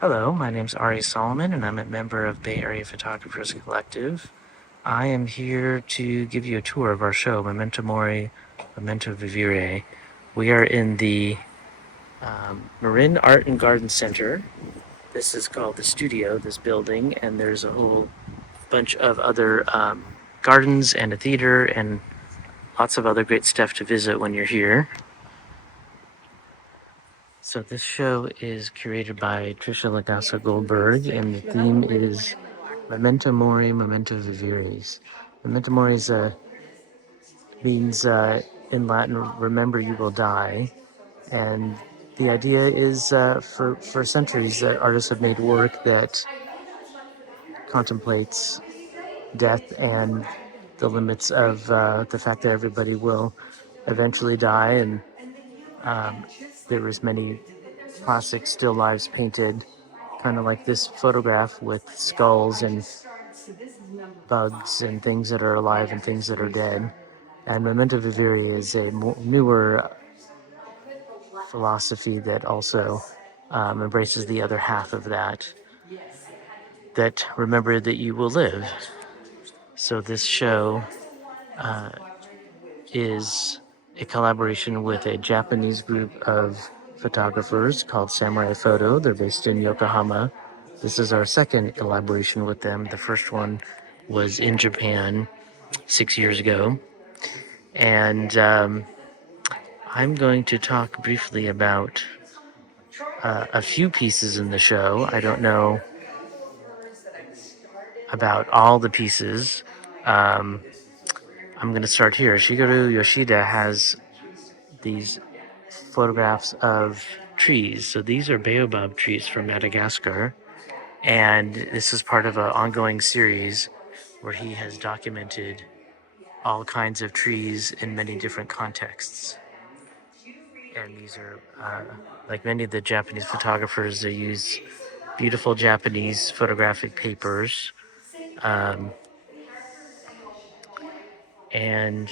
Hello, my name's Ari Solomon, and I'm a member of Bay Area Photographers Collective. I am here to give you a tour of our show, Memento Mori, Memento Vivere. We are in the Marin Art and Garden Center. This is called the studio, this building, and there's a whole bunch of other gardens and a theater and lots of other great stuff to visit when you're here. So this show is curated by Trisha Lagasa Goldberg, and the theme is Memento Mori, Memento Viveris. Memento Mori means in Latin, remember you will die. And the idea is for centuries that artists have made work that contemplates death and the limits of the fact that everybody will eventually die. And there was many classic still lives painted, kind of like this photograph with skulls and bugs and things that are alive and things that are dead. And Memento Vivere is a newer philosophy that also embraces the other half of that, that remember that you will live. So this show is a collaboration with a Japanese group of photographers called Samurai Photo. They're based in Yokohama. This is our second collaboration with them. The first one was in Japan 6 years ago. And I'm going to talk briefly about a few pieces in the show. I don't know about all the pieces. I'm going to start here. Shigeru Yoshida has these photographs of trees. So these are baobab trees from Madagascar. And this is part of an ongoing series where he has documented all kinds of trees in many different contexts. And these are, like many of the Japanese photographers, they use beautiful Japanese photographic papers. And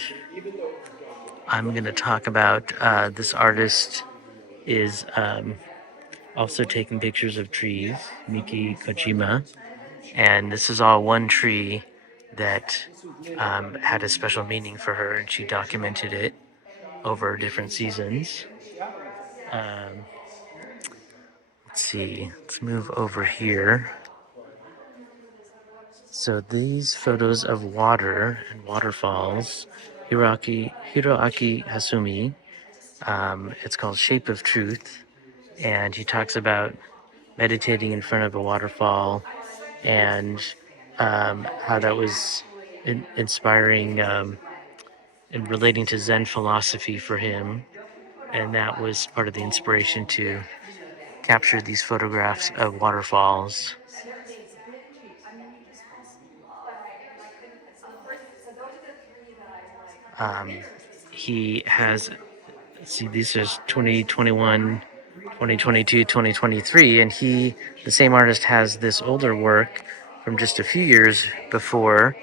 I'm going to talk about this artist is also taking pictures of trees, Miki Kojima. And this is all one tree that had a special meaning for her, and she documented it over different seasons. Let's see, let's move over here. So these photos of water and waterfalls, Hiroaki Hasumi, it's called Shape of Truth, and he talks about meditating in front of a waterfall and how that was inspiring and relating to Zen philosophy for him. And that was part of the inspiration to capture these photographs of waterfalls. He has, see, these are 2021, 2022, 2023, and the same artist, has this older work from just a few years before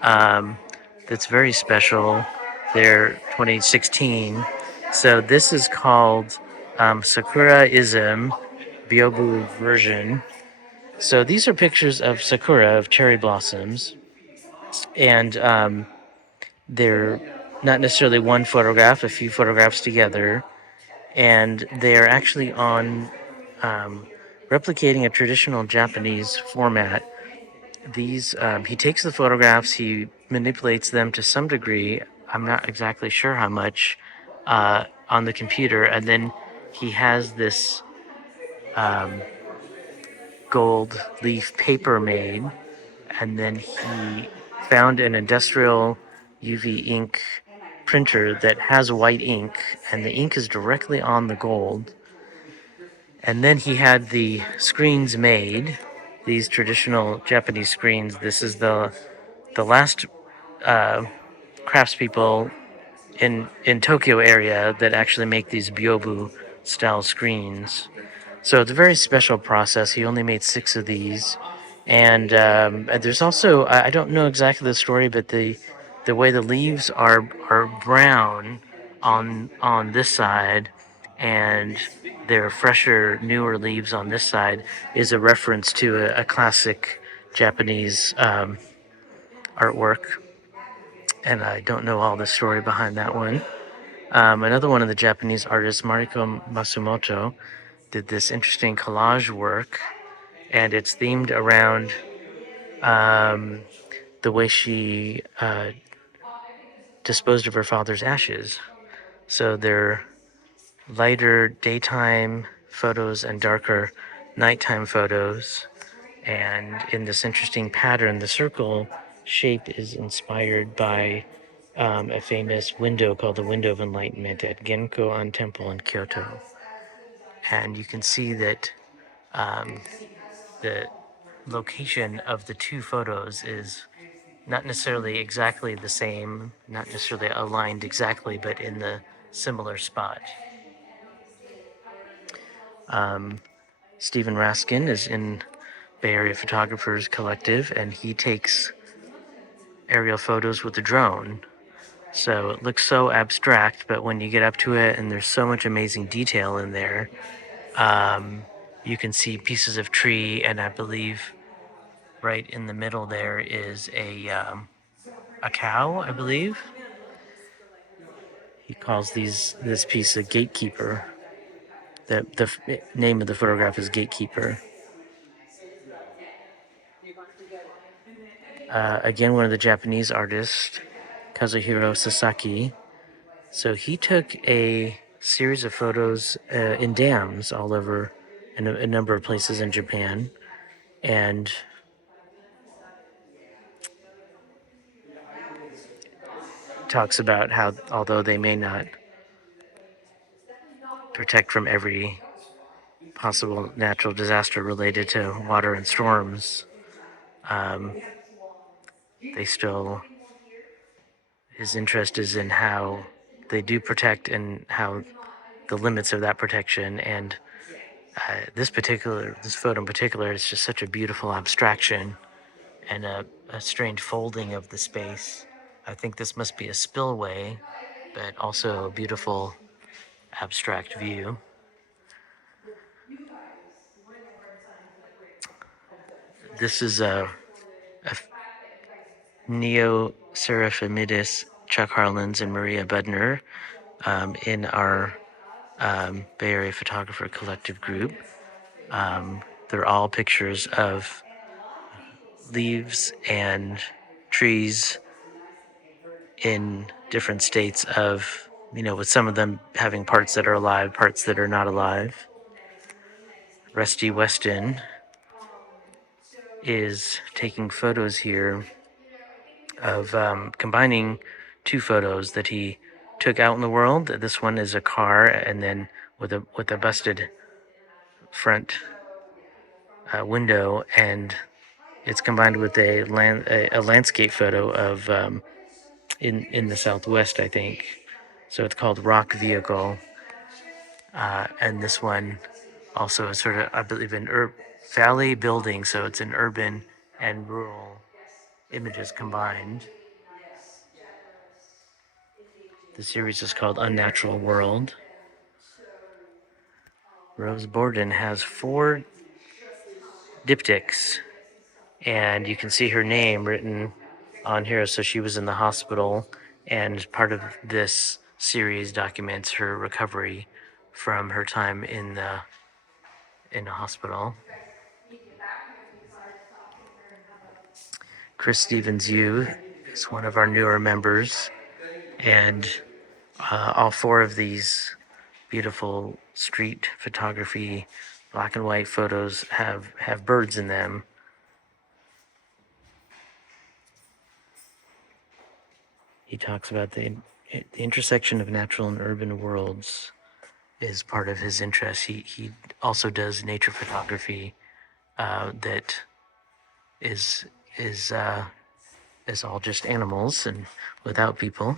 that's very special. They're 2016. So this is called Sakura-ism Byobu version. So these are pictures of sakura, of cherry blossoms, and they're not necessarily one photograph, a few photographs together, and they're actually on replicating a traditional Japanese format. These he takes the photographs, he manipulates them to some degree. I'm not exactly sure how much on the computer, and then he has this gold leaf paper made, and then he found an industrial UV ink printer that has white ink, and the ink is directly on the gold. And then he had the screens made, these traditional Japanese screens. This is the last craftspeople in Tokyo area that actually make these byobu style screens. So it's a very special process. He only made 6 of these. And there's also, I don't know exactly the story, but the way the leaves are brown on this side, and there are fresher, newer leaves on this side is a reference to a classic Japanese artwork. And I don't know all the story behind that one. Another one of the Japanese artists, Mariko Masumoto, did this interesting collage work, and it's themed around the way she disposed of her father's ashes. So they're lighter daytime photos and darker nighttime photos. And in this interesting pattern, the circle shape is inspired by a famous window called the Window of Enlightenment at Genko-an Temple in Kyoto. And you can see that the location of the two photos is not necessarily exactly the same, not necessarily aligned exactly, but in the similar spot. Stephen Raskin is in Bay Area Photographers Collective, and he takes aerial photos with a drone. So it looks so abstract, but when you get up to it and there's so much amazing detail in there, you can see pieces of tree, and I believe right in the middle there is a cow, I believe. He calls this piece a gatekeeper. The name of the photograph is Gatekeeper. Again, one of the Japanese artists, Kazuhiro Sasaki. So he took a series of photos in dams all over in a number of places in Japan, and talks about how, although they may not protect from every possible natural disaster related to water and storms, they still, his interest is in how they do protect and how the limits of that protection. And this photo in particular is just such a beautiful abstraction and a strange folding of the space. I think this must be a spillway, but also a beautiful abstract view. This is a Neo Seraphimidis, Chuck Harlan's and Maria Budner in our Bay Area Photographer Collective group. They're all pictures of leaves and trees in different states of, with some of them having parts that are alive, parts that are not alive. Rusty Weston is taking photos here of combining two photos that he took out in the world. This one is a car, and then with a busted front window, and it's combined with a landscape photo of in the Southwest, I think. So it's called Rock Vehicle, and this one also is sort of, I believe, an valley building. So it's an urban and rural images combined. The series is called Unnatural World. Rose Borden has 4 diptychs, and you can see her name written on here. So she was in the hospital, and part of this series documents her recovery from her time in the hospital. Chris Stevens Yu is one of our newer members, and all 4 of these beautiful street photography black and white photos have birds in them. He talks about the intersection of natural and urban worlds is part of his interest. He also does nature photography that is all just animals and without people.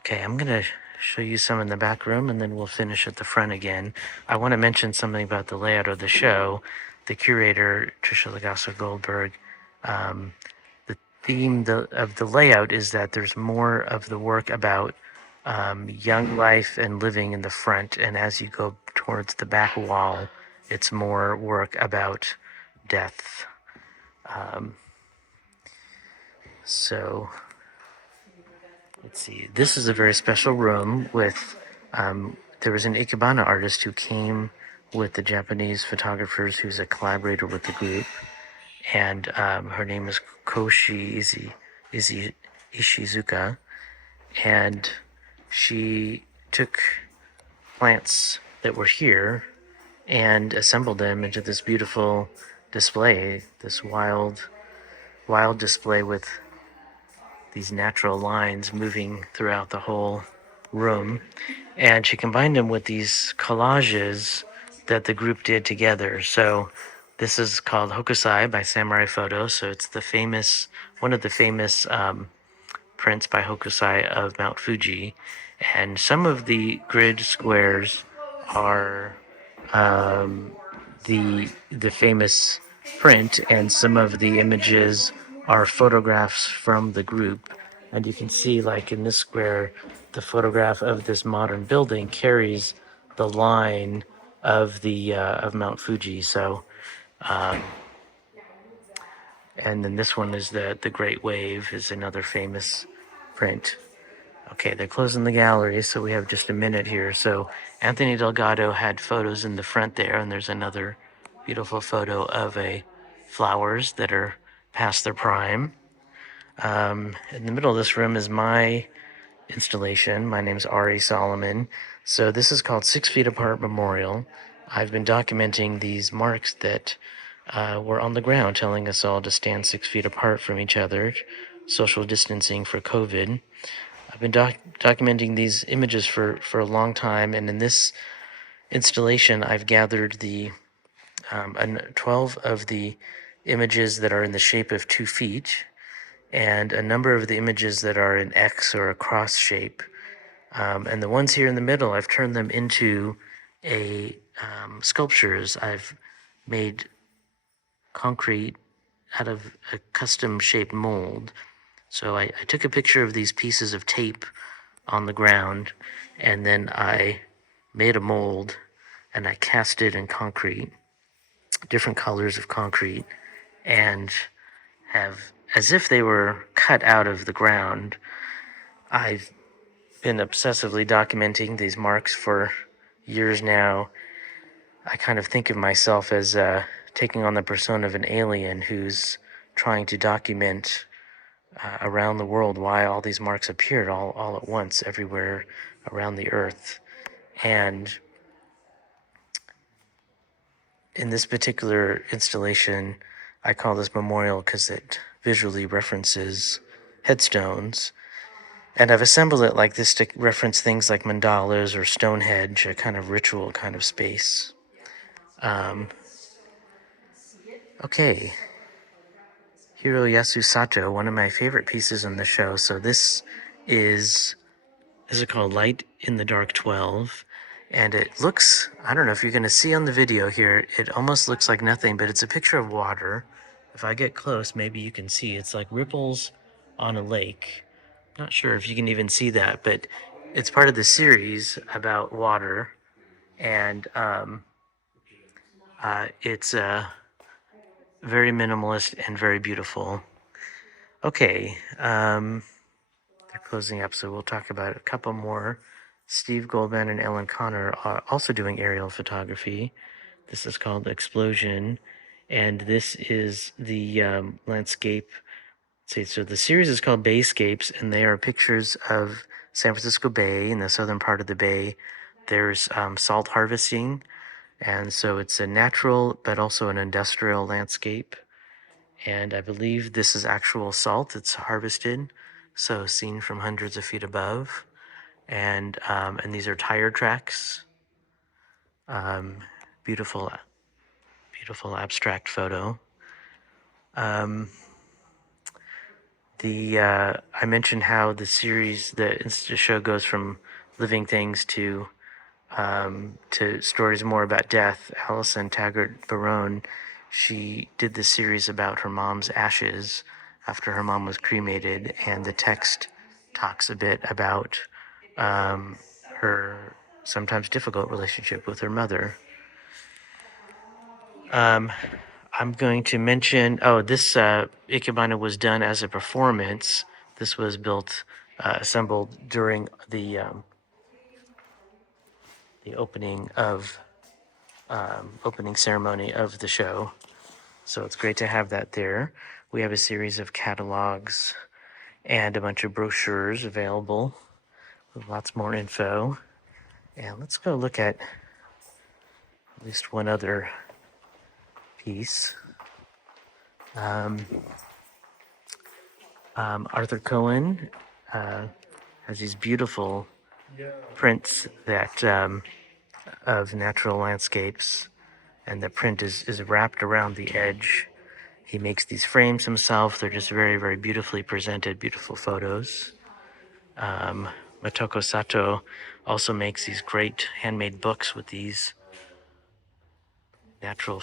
Okay, I'm gonna show you some in the back room, and then we'll finish at the front again. I want to mention something about the layout of the show. The curator, Tricia Lagasso Goldberg, the theme of the layout is that there's more of the work about young life and living in the front, and as you go towards the back wall, it's more work about death. So let's see. This is a very special room with. There was an Ikebana artist who came with the Japanese photographers, who's a collaborator with the group, and her name is Koshi Ishizuka, and she took plants that were here and assembled them into this beautiful display, this wild display with these natural lines moving throughout the whole room. And she combined them with these collages that the group did together. So this is called Hokusai by Samurai Photo. So it's one of the famous prints by Hokusai of Mount Fuji. And some of the grid squares are the famous print, and some of the images are photographs from the group. And you can see, like in this square, the photograph of this modern building carries the line of the of Mount Fuji. So, and then this one is the Great Wave, is another famous print. Okay, they're closing the gallery, so we have just a minute here. So Anthony Delgado had photos in the front there, and there's another beautiful photo of flowers that are past their prime. In the middle of this room is my installation. My name's Ari Solomon. So this is called 6 Feet Apart Memorial. I've been documenting these marks that were on the ground, telling us all to stand 6 feet apart from each other, social distancing for COVID. I've been documenting these images for a long time, and in this installation, I've gathered the 12 of the images that are in the shape of 2 feet, and a number of the images that are in X or a cross shape. And the ones here in the middle, I've turned them into sculptures. I've made concrete out of a custom shaped mold. So I took a picture of these pieces of tape on the ground, and then I made a mold and I cast it in concrete, different colors of concrete, and have, as if they were cut out of the ground. I've been obsessively documenting these marks for years now. I kind of think of myself as taking on the persona of an alien who's trying to document around the world why all these marks appeared all at once everywhere around the earth. And in this particular installation, I call this memorial because it visually references headstones. And I've assembled it like this to reference things like mandalas or Stonehenge, a kind of ritual kind of space. Okay. Hiroyasu Sato, one of my favorite pieces in the show. So this is called Light in the Dark 12. And it looks, I don't know if you're going to see on the video here, it almost looks like nothing, but it's a picture of water. If I get close, maybe you can see. It's like ripples on a lake. Not sure if you can even see that, but it's part of the series about water. And it's very minimalist and very beautiful. Okay, they're closing up, so we'll talk about a couple more. Steve Goldman and Ellen Connor are also doing aerial photography. This is called Explosion, and this is the landscape. So the series is called Bayscapes, and they are pictures of San Francisco Bay, in the southern part of the bay. There's salt harvesting, and so it's a natural but also an industrial landscape. And I believe this is actual salt that's harvested, so seen from hundreds of feet above. And these are tire tracks. Beautiful, beautiful abstract photo. I mentioned how the series, the show goes from living things to stories more about death. Alison Taggart Barone, she did this series about her mom's ashes after her mom was cremated, and the text talks a bit about her sometimes difficult relationship with her mother. I'm going to mention, this Ikebana was done as a performance. This was assembled during the opening ceremony of the show. So it's great to have that there. We have a series of catalogs and a bunch of brochures available with lots more info. And let's go look at least one other piece. Arthur Cohen has these beautiful prints that of natural landscapes, and the print is wrapped around the edge. He makes these frames himself. They're just very, very beautifully presented, beautiful photos. Motoko Sato also makes these great handmade books with these natural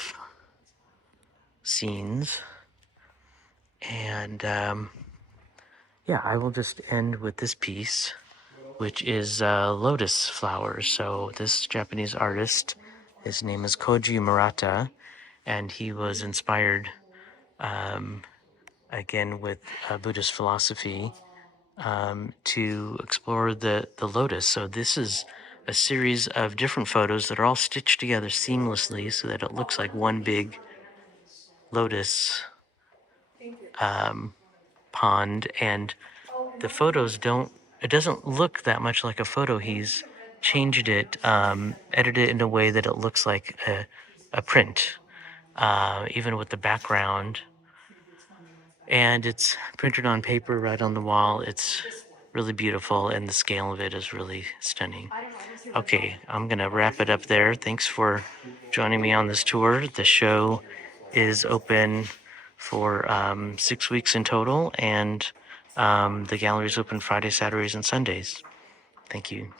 scenes. And I will just end with this piece, which is lotus flowers. So this Japanese artist, his name is Koji Murata, and he was inspired again with Buddhist philosophy to explore the lotus. So this is a series of different photos that are all stitched together seamlessly so that it looks like one big lotus pond. And the photos it doesn't look that much like a photo. He's changed it, edited it in a way that it looks like a print, even with the background. And it's printed on paper right on the wall. It's really beautiful, and the scale of it is really stunning. Okay, I'm going to wrap it up there. Thanks for joining me on this tour. The show is open for 6 weeks in total, and the gallery is open Fridays, Saturdays, and Sundays. Thank you.